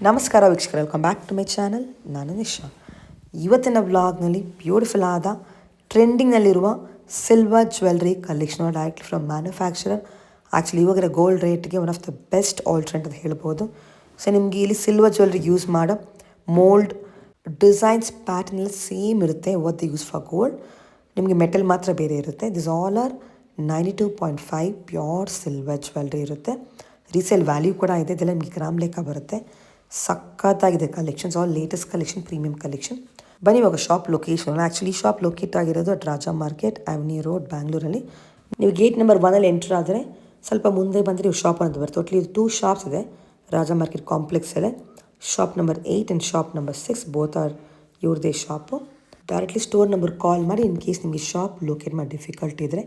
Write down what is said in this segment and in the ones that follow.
ನಮಸ್ಕಾರ ವೀಕ್ಷಕರು, welcome back to my channel. ನಾನು ನಿಶಾ. ಇವತ್ತಿನ ವ್ಲಾಗ್ನಲ್ಲಿ ಬ್ಯೂಟಿಫುಲ್ ಆದ ಟ್ರೆಂಡಿಂಗ್ನಲ್ಲಿರುವ silver jewellery collection directly from manufacturer. Actually ಇವಾಗಿರೋ ಗೋಲ್ಡ್ ರೇಟ್ಗೆ one of the best alternate ಅಂತ ಹೇಳ್ಬೋದು. ಸೊ ನಿಮಗೆ ಇಲ್ಲಿ ಸಿಲ್ವರ್ ಜ್ಯುವೆಲ್ರಿ ಯೂಸ್ ಮಾಡೋ ಮೋಲ್ಡ್ ಡಿಸೈನ್ಸ್ ಪ್ಯಾಟರ್ನಲ್ಲಿ ಸೇಮ್ ಇರುತ್ತೆ. What they use for gold. ನಿಮಗೆ ಮೆಟಲ್ ಮಾತ್ರ ಬೇರೆ ಇರುತ್ತೆ. This all are 92.5 pure silver jewellery ಇರುತ್ತೆ. ರೀಸೇಲ್ ವ್ಯಾಲ್ಯೂ ಕೂಡ ಇದೆ. ಇದೆಲ್ಲ ನಿಮಗೆ ಗ್ರಾಮ್ ಲೆಕ್ಕ ಬರುತ್ತೆ. ಸಖತ್ತಾಗಿದೆ collections, all latest collection, premium collection. ಬನ್ನಿ ಇವಾಗ shop location. Actually shop locate ಆಗಿರೋದು ಅಟ್ ರಾಜಾ ಮಾರ್ಕೆಟ್, ಆ್ಯವೆನ್ಯೂ ರೋಡ್, ಬ್ಯಾಂಗ್ಳೂರಲ್ಲಿ. ನೀವು ಗೇಟ್ ನಂಬರ್ 1 ಎಂಟರ್ ಆದರೆ ಸ್ವಲ್ಪ ಮುಂದೆ ಬಂದರೆ ನೀವು ಶಾಪ್ ಅಂತ ಬರುತ್ತೆ. ಟೋಟ್ಲಿ 2 ಶಾಪ್ಸ್ ಇದೆ ರಾಜಾ ಮಾರ್ಕೆಟ್ ಕಾಂಪ್ಲೆಕ್ಸ್ ಇದೆ. Shop number 8 and shop number 6 both are ಇವ್ರದೇ shop. Directly store number call ಮಾಡಿ ಇನ್ ಕೇಸ್ ನಿಮಗೆ ಶಾಪ್ ಲೊಕೇಟ್ ಮಾಡಿ ಡಿಫಿಕಲ್ಟಿ ಇದ್ದರೆ.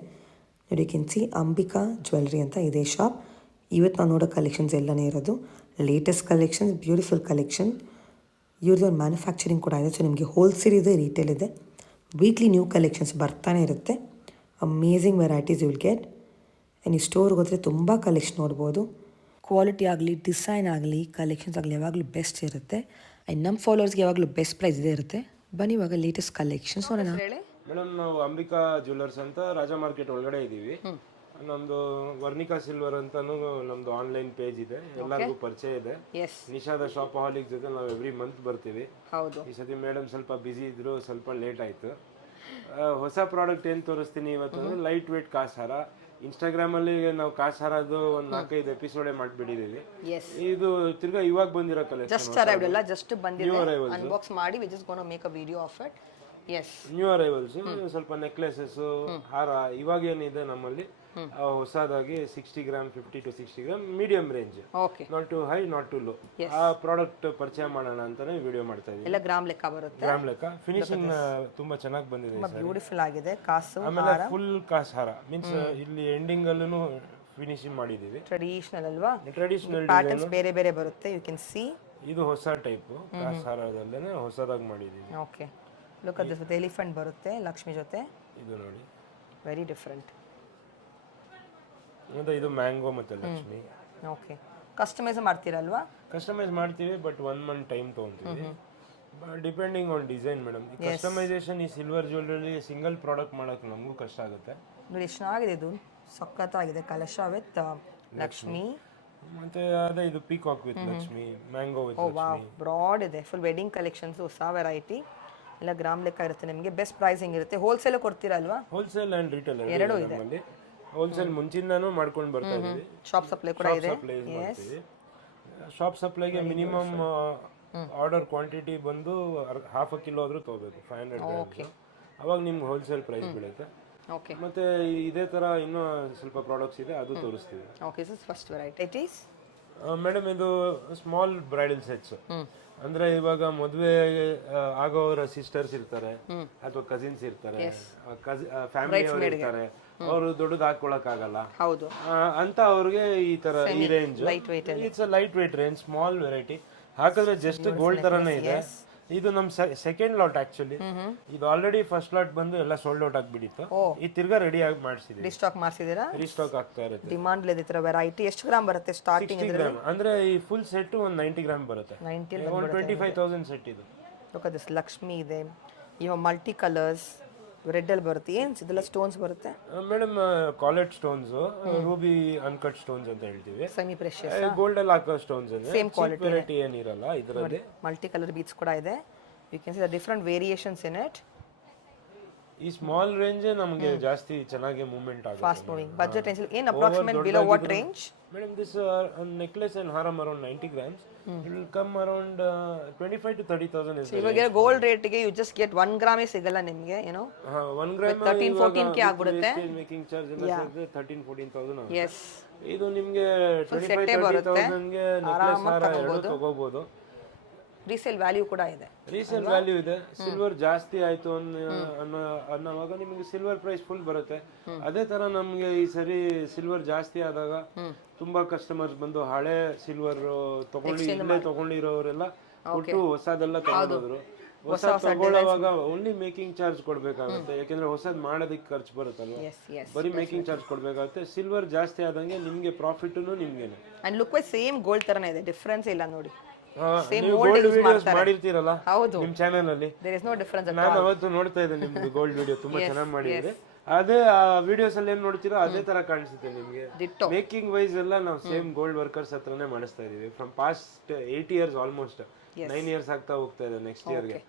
ನೋಡಿ, you can see Ambika jewellery ಅಂತ ಇದೆ ಶಾಪ್. ಇವತ್ತು ನಾವು ನೋಡೋ ಕಲೆಕ್ಷನ್ಸ್ ಎಲ್ಲನೇ ಇರೋದು ಲೇಟೆಸ್ಟ್ ಕಲೆಕ್ಷನ್ಸ್, ಬ್ಯೂಟಿಫುಲ್ ಕಲೆಕ್ಷನ್. ಇವ್ರದ್ದು ಒಂದು ಮ್ಯಾನುಫ್ಯಾಕ್ಚರಿಂಗ್ ಕೂಡ ಇದೆ. ಸೊ ನಿಮಗೆ ಹೋಲ್ಸೇಲ್ ಇದೆ, ರಿಟೇಲ್ ಇದೆ. ವೀಕ್ಲಿ ನ್ಯೂ ಕಲೆಕ್ಷನ್ಸ್ ಬರ್ತಾನೆ ಇರುತ್ತೆ. Amazing varieties you will get. ನೀವು ಸ್ಟೋರ್ಗೆ ಹೋದರೆ ತುಂಬ ಕಲೆಕ್ಷನ್ ನೋಡ್ಬೋದು. ಕ್ವಾಲಿಟಿ ಆಗಲಿ, ಡಿಸೈನ್ ಆಗಲಿ, ಕಲೆಕ್ಷನ್ಸ್ ಆಗಲಿ ಯಾವಾಗಲೂ ಬೆಸ್ಟ್ ಇರುತ್ತೆ. ಆ್ಯಂಡ್ ನಮ್ಮ ಫಾಲೋವರ್ಸ್ಗೆ ಯಾವಾಗಲೂ ಬೆಸ್ಟ್ ಪ್ರೈಸ್ ಇದೇ ಇರುತ್ತೆ. ಬನ್ನಿ ಇವಾಗ ಲೇಟೆಸ್ಟ್ ಕಲೆಕ್ಷನ್ಸ್ ನೋಡೋಣ. ಮೇಡಮ್, ನಾವು ಅಂಬಿಕಾ ಜ್ಯುವೆಲ್ಲರ್ಸ್ ಅಂತ ರಾಜಾ ಮಾರ್ಕೆಟ್ ಒಳಗಡೆ ಇದ್ದೀವಿ. ನಮ್ದು ವರ್ಣಿಕಾ ಸಿಲ್ವರ್ ಅಂತಾನು ನಮ್ದು ಆನ್ಲೈನ್ ಪೇಜ್ ಇದೆ, ಎಲ್ಲರಿಗೂ ಪರಿಚಯ ಇದೆ. ನಿಶಾದ ಶಾಪಹಾಲಿಕ್ ಜೊತೆ ನಾವು ಎವ್ರಿ ಮಂತ್ ಬರ್ತೀವಿ. ಈ ಸತಿ ಮೇಡಮ್ ಸ್ವಲ್ಪ ಬಿಸಿ ಇದ್ರು, ಸ್ವಲ್ಪ ಲೇಟ್ ಆಯ್ತು. ಹೊಸ ಪ್ರಾಡಕ್ಟ್ ಏನ್ ತೋರಿಸ್ತೀನಿ ಇವತ್ತು ಅಂದ್ರೆ ಲೈಟ್ ವೇಟ್ ಕಾಸಾರ. ಇನ್ಸ್ಟಾಗ್ರಾಮ್ ಅಲ್ಲಿ ನಾವು ಕಾಸಾರದು ಒಂದು 4-5 ಎಪಿಸೋಡ್ ಮಾಡಿಬಿಟ್ಟಿದ್ದೀವಿ. ಇದು ತಿರ್ಗಾ ಇವಾಗ ಬಂದಿರೋ ಕಲೆಕ್ಷನ್, ಜಸ್ಟ್ ಬಂದಿದೆ, ಅನ್ಬಾಕ್ಸ್ ಮಾಡಿ we just gonna make a video of it. New arrivals, ಸ್ವಲ್ಪ ನೆಕ್ಲೆಸಸ್, ಹಾರ ಇವಾಗ ಏನಿದೆ ನಮ್ಮಲ್ಲಿ ಹೊಸದಾಗಿ 60 gram, 50 to 60 gram, medium range, not too high not too low. ಆ ಪ್ರಾಡಕ್ಟ್ ಪರಿಚಯ ಮಾಡೋಣ ಅಂತಾನೆ ವಿಡಿಯೋ ಮಾಡ್ತಾ ಇದೀವಿ. ಎಲ್ಲ ಗ್ರಾಮ್ ಲೆಕ್ಕ ಬರುತ್ತೆ. ಗ್ರಾಮ್ ಲೆಕ್ಕ ಫಿನಿಶಿಂಗ್ ತುಂಬಾ ಚೆನ್ನಾಗಿ ಬಂದಿದೆ, ಬ್ಯೂಟಿಫುಲ್ ಆಗಿದೆ. ಕಾಸು ಆಮೇಲೆ ಫುಲ್ ಕಾಸ್ ಹಾರ ಮೀನ್ಸ್ ಇಲ್ಲಿ ಎಂಡಿಂಗ್ ಅಲ್ಲೂ ಫಿನಿಶಿಂಗ್ ಮಾಡಿದೀವಿ. ಟ್ರೆಡಿಷನಲ್ ಅಲ್ವಾ? ಟ್ರೆಡಿಷನಲ್ ಪ್ಯಾಟರ್ನ್ಸ್ ಬೇರೆ ಬೇರೆ ಬರುತ್ತೆ. ಯು ಕ್ಯಾನ್ ಸಿ ಇದು ಹೊಸ ಟೈಪ್ ಕಾಸ್ ಹಾರದಲ್ಲೇ ಹೊಸದಾಗಿ ಮಾಡಿದೀವಿ. Okay, look at this with elephant ಬರುತ್ತೆ ಲಕ್ಷ್ಮಿ ಜೊತೆ. ಇದು ನೋಡಿ, ವೆರಿ ಡಿಫರೆಂಟ್. ಮತ್ತೆ ಇದು ಮ್ಯಾಂಗೋ ಮತ್ತೆ ಲಕ್ಷ್ಮಿ. ಓಕೆ, ಕಸ್ಟಮೈಸ್ ಮಾಡ್ತೀರಲ್ವಾ? ಕಸ್ಟಮೈಸ್ ಮಾಡ್ತೀವಿ, ಬಟ್ 1 ಮಂತ್ ಟೈಮ್ ತಗೊಂತೀವಿ, depending on design. Madam, customisation ಈ ಸಿಲ್ವರ್ ಜ್ಯುವೆಲ್ಲರಿ ಸಿಂಗಲ್ ಪ್ರಾಡಕ್ಟ್ ಮಾಡೋಕೆ ನಮಗೂ ಕಷ್ಟ ಆಗುತ್ತೆ. ನೋಡಿ ಎಷ್ಟು ಚೆನ್ನಾಗಿದೆ ಇದು, ಸಖತ್ತಾಗಿದೆ. ಕಲಶ ವಿತ್ ಲಕ್ಷ್ಮಿ, ಮತ್ತೆ ಅದೇ ಇದು peacock with Lakshmi, mango with Lakshmi. Broad ಇದೆ, ಫುಲ್ ವೆಡ್ಡಿಂಗ್ ಕಲೆಕ್ಷನ್ಸ್, ಹೊಸ ವೆರೈಟಿ. ಎಲ್ಲ ಗ್ರಾಮ್ ಲೆಕ್ಕ ಇರುತ್ತೆ. ನಿಮಗೆ ಬೆಸ್ಟ್ ಪ್ರೈಸಿಂಗ್ ಇರುತ್ತೆ. ಹೋಲ್ಸೇಲ್ ಕೊಡ್ತೀರಲ್ವಾ? ಹೋಲ್ಸೇಲ್ ಅಂಡ್ ರಿಟೇಲ್ ಎರಡೂ ಇದೆ. ಹೋಲ್ಸೇಲ್ ಮುಂಚಿಂದಾನು ಮಾಡ್ಕೊಂಡು ಬರ್ತಾ ಇದೀವಿ. ಶಾಪ್ ಸಪ್ಲೈ ಕೂಡ ಇದೆ. ಶಾಪ್ ಸಪ್ಲೈಗೆ ಮಿನಿಮಮ್ ಆರ್ಡರ್ ಕ್ವಾಂಟಿಟಿ ಬಂದು ½ ಕಿಲೋ ಆದ್ರೂ ತಗೋಬೇಕು, 500 ಗ್ರಾಮ್ಸ್. ಅವಾಗ ನಿಮ್ಗೆ ಹೋಲ್ಸೇಲ್ ಪ್ರೈಸ್ ಬೀಳುತ್ತೆ. ಮತ್ತೆ ಇದೇ ತರ ಇನ್ನೂ ಸ್ವಲ್ಪ ಪ್ರಾಡಕ್ಟ್ಸ್ ಇದೆ, ಅದು ತೋರಿಸ್ತೀವಿ. Okay, this is first variety. It is madam, ಇದು ಸ್ಮಾಲ್ ಬ್ರೈಡಲ್ ಸೆಟ್ಸ್. ಅಂದ್ರೆ ಇವಾಗ ಮದುವೆ ಆಗೋರ ಸಿಸ್ಟರ್ಸ್ ಇರ್ತಾರೆ ಅಥವಾ ಕಸಿನ್ಸ್ ಇರ್ತಾರೆ, ಫ್ಯಾಮಿಲಿ ಅವರು ಇರ್ತಾರೆ, ಅವರು ದೊಡ್ಡದು ಹಾಕೊಳಕ್ ಆಗಲ್ಲ ಅಂತ ಅವ್ರಿಗೆ ಈ ತರ ಈ range, it's a light weight range, small variety. ಹಾಕಿದ್ರೆ ಜಸ್ಟ್ ಗೋಲ್ಡ್ ತರನೇ ಇದೆ. ಇದು ನಮ್ ಸೆಕೆಂಡ್ ಲಾಟ್. ಆಕ್ಚುಲಿ ಇದು ಆಲ್ರೆಡಿ ಫಸ್ಟ್ ಲಾಟ್ ಬಂದು ಎಲ್ಲ ಸೋಲ್ಡ್ ಔಟ್ ಆಗಿಬಿಟ್ಟಿತ್ತು. ಈ ತಿರ್ಗಾ ರೆಡಿ ಆಗಿ ಮಾಡಿಸಿದ್ವಿ. ರೀಸ್ಟಾಕ್ ಮಾಡಿಸಿದಿರಾ? ರೀಸ್ಟಾಕ್ ಆಗ್ತಾ ಇರುತ್ತೆ. ಡಿಮಾಂಡ್ ಇದೆ ಈ ತರ ವೆರೈಟಿ. ಎಷ್ಟು ಗ್ರಾಮ್ ಬರುತ್ತೆ ಸ್ಟಾರ್ಟಿಂಗ್? 60 ಗ್ರಾಮ್ ಅಂದ್ರೆ ಈ ಫುಲ್ ಸೆಟ್ ಒಂದು 90 ಗ್ರಾಮ್ ಬರುತ್ತೆ. 25,000 ಸೆಟ್ ಇದು. ಲುಕ್ ಅಟ್ ದಿಸ್, ಲಕ್ಷ್ಮಿ ಇದೆ. ಇವಾಗ ಮಲ್ಟಿ ಕಲರ್ಸ್ ರೆಡ್ ಅಲ್ಲಿ ಬರುತ್ತೆ. ಏನ್ ಇದೆಲ್ಲ ಸ್ಟೋನ್ಸ್ ಬರುತ್ತೆ? Madam, collet stones, ruby uncut stones ಅಂತ ಹೇಳ್ತೀವಿ. ಸೆಮಿ ಪ್ರೆಷಿಯಸ್ ಗೋಲ್ಡ್ ಅಲ್ಲಿ ಹಾಕೋ ಸ್ಟೋನ್ಸ್ ಅಂದ್ರೆ ಸೇಮ್ ಕ್ವಾಲಿಟಿ ವೆರೈಟಿ ಏನಿರಲ್ಲ ಇದರಲ್ಲಿ. ಮಲ್ಟಿ ಕಲರ್ ಬೀಡ್ಸ್ ಕೂಡ ಇದೆ. You can see the different variations in it. ಈ ಸ್ಮಾಲ್ ರೇಂಜ್ ನಮಗೆ ಜಾಸ್ತಿ ಚೆನ್ನಾಗಿ ಮೂವ್ಮೆಂಟ್ ಆಗುತ್ತೆ. ಫಾಸ್ಟ್ ಮೂವಿಂಗ್ ಬಜೆಟ್ ರೇಂಜ್ ಏನು approximate below what range? Madam, this necklace and haram around 90 grams. It will come around 25 to 30,000 is. ಇವಾಗ gold rate ಗೆ you just get 1 gram ಸಿಗಲ್ಲ ನಿಮಗೆ, ಯು ನೋ. 1 ಗ್ರಾಮ್ 13-14 ಕೆ ಆಗ್ಬಿಡುತ್ತೆ. Making charge ಎಲ್ಲ ಸೇರಿದ್ರೆ 13-14,000 ಆಗುತ್ತೆ. S, ಇದು ನಿಮಗೆ 25-30,000 ಗೆ ನೆಕ್ಲೆಸ್ ಹಾರ ಎರಡು ತಗೋಬಹುದು. ರೀಸೇಲ್ ವ್ಯಾಲ್ಯೂ ಕೂಡ ಇದೆ. ರೀಸೇಲ್ ವ್ಯಾಲ್ಯೂ ಇದೆ. ಸಿಲ್ವರ್ ಜಾಸ್ತಿ ಆಯ್ತು ಅನ್ನೋವಾಗ ನಿಮಗೆ ಸಿಲ್ವರ್ ಪ್ರೈಸ್ ಫುಲ್ ಬರುತ್ತೆ. ಅದೇ ತರ ನಮ್ಗೆ ಈ ಸರಿ ಸಿಲ್ವರ್ ಜಾಸ್ತಿ ಆದಾಗ ತುಂಬಾ ಕಸ್ಟಮರ್ಸ್ ಬಂದು ಹಳೆ ಸಿಲ್ವರ್ ತಗೊಂಡಿರೋರೆಲ್ಲ ಕೊಟ್ಟು ಹೊಸದೆಲ್ಲ ತಗೊಂಡೋದ್ರು. ಹೊಸ ತಗೊಳ್ಳೋವಾಗ ಓನ್ಲಿ ಮೇಕಿಂಗ್ ಚಾರ್ಜ್ ಕೊಡ್ಬೇಕಾಗುತ್ತೆ, ಯಾಕೆಂದ್ರೆ ಹೊಸದ್ ಮಾಡೋದಕ್ಕೆ ಖರ್ಚು ಬರುತ್ತಲ್ವಾ, ಬರೀ ಮೇಕಿಂಗ್ ಚಾರ್ಜ್ ಕೊಡ್ಬೇಕಾಗುತ್ತೆ. ಸಿಲ್ವರ್ ಜಾಸ್ತಿ ಆದಂಗೆ ನಿಮ್ಗೆ ಪ್ರಾಫಿಟ್ ನಿಮ್ಗೇನೆ. And look wise same gold ತರನೇ ಇದೆ, ಡಿಫರೆನ್ಸ್ ಇಲ್ಲ ನೋಡಿ. ಸೇಮ್ ನೀವು ಮೋಲ್ಡ್ ಗೋಲ್ಡ್ ಯೂಸ್ ವಿಡಿಯೋಸ್ ಮಾಡ್ತಾರೆ. ಮಾಡಿರ್ತೀರಲ್ಲ ಹೌದು, ನಿಮ್ ಚಾನೆಲ್ ಅಲ್ಲಿ. There is no difference. ನಾನು ಅವತ್ತು ನೋಡ್ತಾ ಇದ್ದೆ ನಿಮ್ದು ಗೋಲ್ಡ್ ವಿಡಿಯೋ ತುಂಬಾ ಚೆನ್ನಾಗಿ ಮಾಡಿದ್ರಿ. ಅದೇ ಆ ವಿಡಿಯೋಸ್ ಅಲ್ಲಿ ಏನ್ ನೋಡ್ತೀರೋ ಅದೇ ತರ ಕಾಣಿಸುತ್ತೆ ನಿಮ್ಗೆ. Ditto. ಮೇಕಿಂಗ್ ವೈಸ್ ಎಲ್ಲ ನಾವು ಸೇಮ್ ಗೋಲ್ಡ್ ವರ್ಕರ್ಸ್ ಹತ್ರನೇ ಮಾಡಿಸ್ತಾ ಇದೀವಿ from past 8 years, almost 9 years ಆಗ್ತಾ ಹೋಗ್ತಾ ಇದೆ ನೆಕ್ಸ್ಟ್ ಇಯರ್ಗೆ.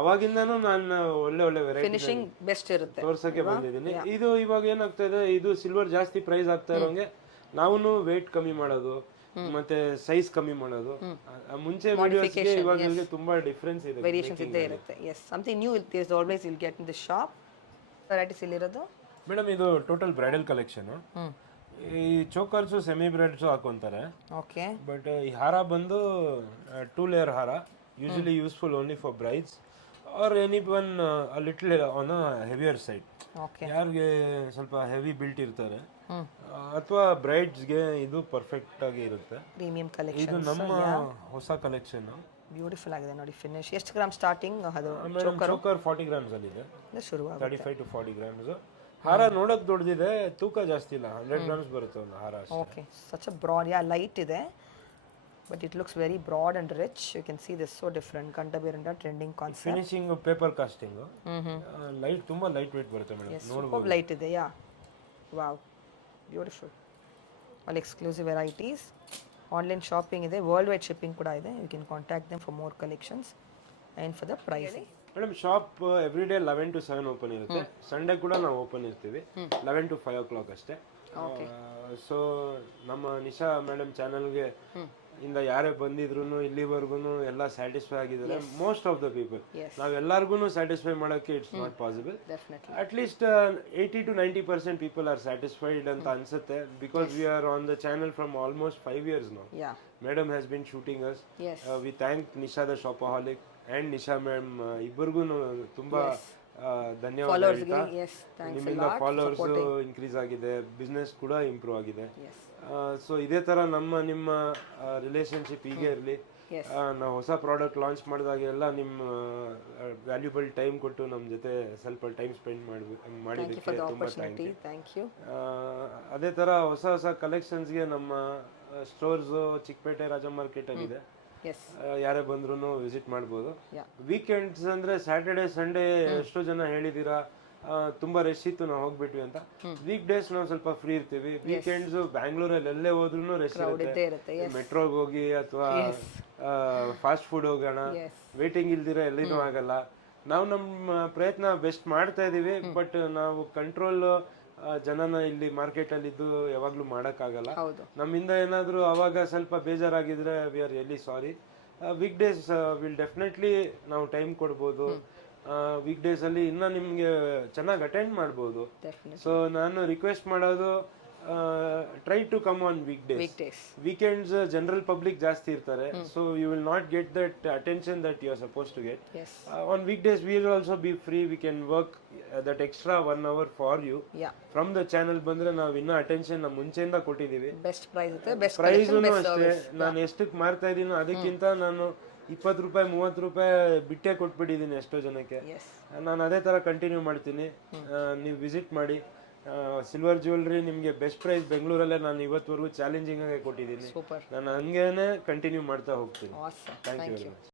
ಅವಾಗಿಂದಾನು ನಾನು ಒಳ್ಳೆ ಒಳ್ಳೆ ವೆರೈಟಿ ಫಿನಿಶಿಂಗ್ ಬೆಸ್ಟ್ ಇರುತ್ತೆ. ತೋರ್ಸಕ್ಕೆ ಬಂದಿದ್ದೀನಿ. ಇದು ಇವಾಗ ಏನಾಗ್ತಾ ಇದೆ, ಇದು ಸಿಲ್ವರ್ ಜಾಸ್ತಿ ಪ್ರೈಸ್ ಆಗ್ತಾ ಇರೋಂಗೆ ನಾವು ವೇಟ್ ಕಮ್ಮಿ ಮಾಡೋದು ಮತ್ತೆ ಸೈಜ್ ಕಮ್ಮಿ ಮಾಡೋದು. ಮುಂಚೆ ವಿಡಿಯೋಸ್ಗೆ ಇವಾಗ ತುಂಬಾ ಡಿಫರೆನ್ಸ್ ಇದೆ, ವೇರಿಯೇಷನ್ಸ್ ಇದ್ದೇ ಇರುತ್ತೆ. Yes, something new is always will get in the shop. Varieties ಇಲ್ಲಿರೋದು ಮೇಡಮ್, ಇದು ಟೋಟಲ್ ಬ್ರೈಡಲ್ ಕಲೆಕ್ಷನ್. ಈ ಚೋಕರ್ಸು ಸೆಮಿ ಬ್ರೈಡ್ಸು ಹಾಕೊಂತಾರೆ. ಓಕೆ. ಬಟ್ ಈ ಹಾರ ಬಂದು 2 ಲೇಯರ್ ಹಾರ, usually useful only for brides or any one little on heavier side. Okay. ಯಾರಿಗೆ ಸ್ವಲ್ಪ ಹೆವಿ ಬಿಲ್ಟ್ ಇರ್ತಾರೆ ಅಥವಾ ಬ್ರೈಡ್ಸ್ಗೆ ಇದು ಪರ್ಫೆಕ್ಟ್ ಆಗಿ ಇರುತ್ತೆ. ಪ್ರೀಮಿಯಂ ಇದು ಕಲೆಕ್ಷನ್ ನಮ್ಮ ಹೊಸ ಕಲೆಕ್ಷನ್. ಬ್ಯೂಟಿಫುಲ್ ಆಗಿದೆ ನೋಡಿ ಫಿನಿಶ್. ಎಷ್ಟು ಗ್ರಾಮ್ ಸ್ಟಾರ್ಟಿಂಗ್ ಅದು ಚೋಕರ್ 40 ಗ್ರಾಮ್ಸ್ ಅಲ್ಲಿ ಇದೆ, ಶುರುವಾಗುತ್ತೆ. 35 to 40 ಗ್ರಾಮ್ಸ್. ಹಾರ ನೋಡಕ್ ದೊಡ್ಡದಿದೆ, ತೂಕ ಜಾಸ್ತಿ ಇಲ್ಲ, 100 ಗ್ರಾಮ್ಸ್ ಬರುತ್ತೆ ಒಂದು ಹಾರ ಅಷ್ಟೇ. Okay, such a broad, light ಇದೆ but it looks very broad and rich. You can see this so different. ಕಂಠಬೀರಂಡ trending concept. Finishing paper casting light, ತುಂಬಾ ಲೈಟ್ ವೇಟ್ ಬರುತ್ತೆ ಮೇಡಮ್. ಸೂಪರ್ ಲೈಟ್ ಇದೆ. Wow, beautiful. All exclusive varieties. Online shopping ಇದೆ, world wide shipping ಕೂಡ ಇದೆ. You can contact them for more collections and for the price. Madam, shop every day 11 to 7 open ಇರುತ್ತೆ. Sunday ಕೂಡ ನಾವು open ಇರ್ತೀವಿ 11 to 5 o'clock ಅಷ್ಟೇ. So ನಮ್ಮ Nisha madam ಚಾನಲ್ಗೆ ಇಂದ ಯಾರೇ ಬಂದಿದ್ರು ಇಲ್ಲಿವರೆಗೂ ಎಲ್ಲ ಸ್ಯಾಟಿಸ್ಫೈ ಆಗಿದ್ದಾರೆ. Most of the people. ನಾವೆಲ್ಲರಿಗೂ ಸ್ಯಾಟಿಸ್ಫೈ ಮಾಡೋಕ್ಕೆ it's not possible. At least 80 to 90% people are satisfied ಅಂತ ಅನ್ಸುತ್ತೆ. Because we are on the channel from almost 5 years now. Madam has been shooting us. We thank Nisha the shopaholic and Nisha ma'am, ಇಬ್ಬರಿಗೂ ತುಂಬಾ ಧನ್ಯವಾದ ಹೇಳ್ತಾ. ನಿಮ್ಮಿಂದ followers increase ಆಗಿದೆ, business ಕೂಡ improve ಆಗಿದೆ. ಸೊ ಇದೇ ತರ ನಿಮ್ಮ ರಿಲೇಶನ್ಶಿಪ್ ಹೀಗೆ ಇರಲಿ. ನಾವು ಹೊಸ ಪ್ರಾಡಕ್ಟ್ ಲಾಂಚ್ ಮಾಡಿದಾಗೆಲ್ಲ ನಿಮ್ಮ ವ್ಯಾಲ್ಯೂಬಲ್ ಟೈಮ್ ಕೊಟ್ಟು ನಮ್ಮ ಜೊತೆ ಸ್ವಲ್ಪ ಟೈಮ್ ಸ್ಪೆಂಡ್ ಮಾಡಿದ್ದಕ್ಕೆ ತುಂಬ ಥ್ಯಾಂಕ್ ಯು. ಅದೇ ಥರ ಹೊಸ ಹೊಸ ಕಲೆಕ್ಷನ್ಸ್ಗೆ ನಮ್ಮ ಸ್ಟೋರ್ಸು ಚಿಕ್ಕಪೇಟೆ ರಾಜ ಮಾರ್ಕೆಟಲ್ಲಿ ಇದೆ. ಯಾರೇ ಬಂದ್ರೂ ವಿಸಿಟ್ ಮಾಡ್ಬೋದು. ವೀಕೆಂಡ್ಸ್ ಅಂದ್ರೆ ಸ್ಯಾಟರ್ಡೆ ಸಂಡೇ ಎಷ್ಟೋ ಜನ ಹೇಳಿದ್ದೀರಾ ತುಂಬಾ ರಶ್ ಇತ್ತು ನಾವು ಹೋಗ್ಬಿಟ್ವಿ ಅಂತ. ವೀಕ್ ಡೇಸ್ ನಾವು ಸ್ವಲ್ಪ ಫ್ರೀ ಇರ್ತೀವಿ. ವೀಕೆಂಡ್ಸ್ ಬ್ಯಾಂಗ್ಳೂರಲ್ಲಿ ಎಲ್ಲೇ ಹೋದ್ರೂ ರಶ್ ಇರುತ್ತೆ. ಮೆಟ್ರೋಗೆ ಹೋಗಿ ಅಥವಾ ಫಾಸ್ಟ್ ಫುಡ್ ಹೋಗೋಣ, ವೇಟಿಂಗ್ ಇಲ್ದಿರ ಎಲ್ಲಿನೂ ಆಗಲ್ಲ. ನಾವು ನಮ್ಮ ಪ್ರಯತ್ನ ಬೆಸ್ಟ್ ಮಾಡ್ತಾ ಇದೀವಿ. ಬಟ್ ನಾವು ಕಂಟ್ರೋಲ್ ಜನನ ಇಲ್ಲಿ ಮಾರ್ಕೆಟ್ ಅಲ್ಲಿ ಇದ್ದು ಯಾವಾಗ್ಲೂ ಮಾಡಕ್ಕಾಗಲ್ಲ. ನಮ್ಮಿಂದ ಏನಾದ್ರು ಅವಾಗ ಸ್ವಲ್ಪ ಬೇಜಾರಾಗಿದ್ರೆ we are really sorry. Week days will definitely ನಾವು ಟೈಮ್ ಕೊಡ್ಬೋದು. ವೀಕ್ ಡೇಸ್ ಅಲ್ಲಿ ಇನ್ನ ನಿಮ್ಗೆ ಚೆನ್ನಾಗಿ ಅಟೆಂಡ್ ಮಾಡ್ಬೋದು. ಸೊ ನಾನು ರಿಕ್ವೆಸ್ಟ್ ಮಾಡೋದು, try to come on weekdays. Weekends general public ಜಾಸ್ತಿ ಇರ್ತಾರೆ. So you will not get that attention that you are suppose to get. On weekdays we will also be free. We can work that extra 1 hour for you. From the channel ಬಂದ್ರೆ ನಾವು ಇನ್ನೂ attention ನಮ್ಮ ಮುಂಚೆಯಿಂದ ಕೊಟ್ಟಿದ್ದೀವಿ. ಪ್ರೈಸೂ ಅಷ್ಟೇ, ನಾನು ಎಷ್ಟಕ್ಕೆ ಮಾರ್ತಾ ಇದೀನೋ ಅದಕ್ಕಿಂತ ನಾನು 20 ರೂಪಾಯಿ 30 ರೂಪಾಯಿ ಬಿಟ್ಟೆ ಕೊಟ್ಬಿಟ್ಟಿದ್ದೀನಿ ಎಷ್ಟೋ ಜನಕ್ಕೆ. ನಾನು ಅದೇ ತರ ಕಂಟಿನ್ಯೂ ಮಾಡ್ತೀನಿ. ನೀವು ವಿಸಿಟ್ ಮಾಡಿ. ಸಿಲ್ವರ್ ಜ್ಯುವೆಲ್ರಿ ನಿಮಗೆ ಬೆಸ್ಟ್ ಪ್ರೈಸ್ ಬೆಂಗಳೂರಲ್ಲೇ ನಾನು ಇವತ್ತವರೆಗೂ ಚಾಲೆಂಜಿಂಗ್ ಆಗಿ ಕೊಟ್ಟಿದ್ದೀನಿ. ನಾನು ಹಂಗೇನೆ ಕಂಟಿನ್ಯೂ ಮಾಡ್ತಾ ಹೋಗ್ತೀನಿ. Thank you very much.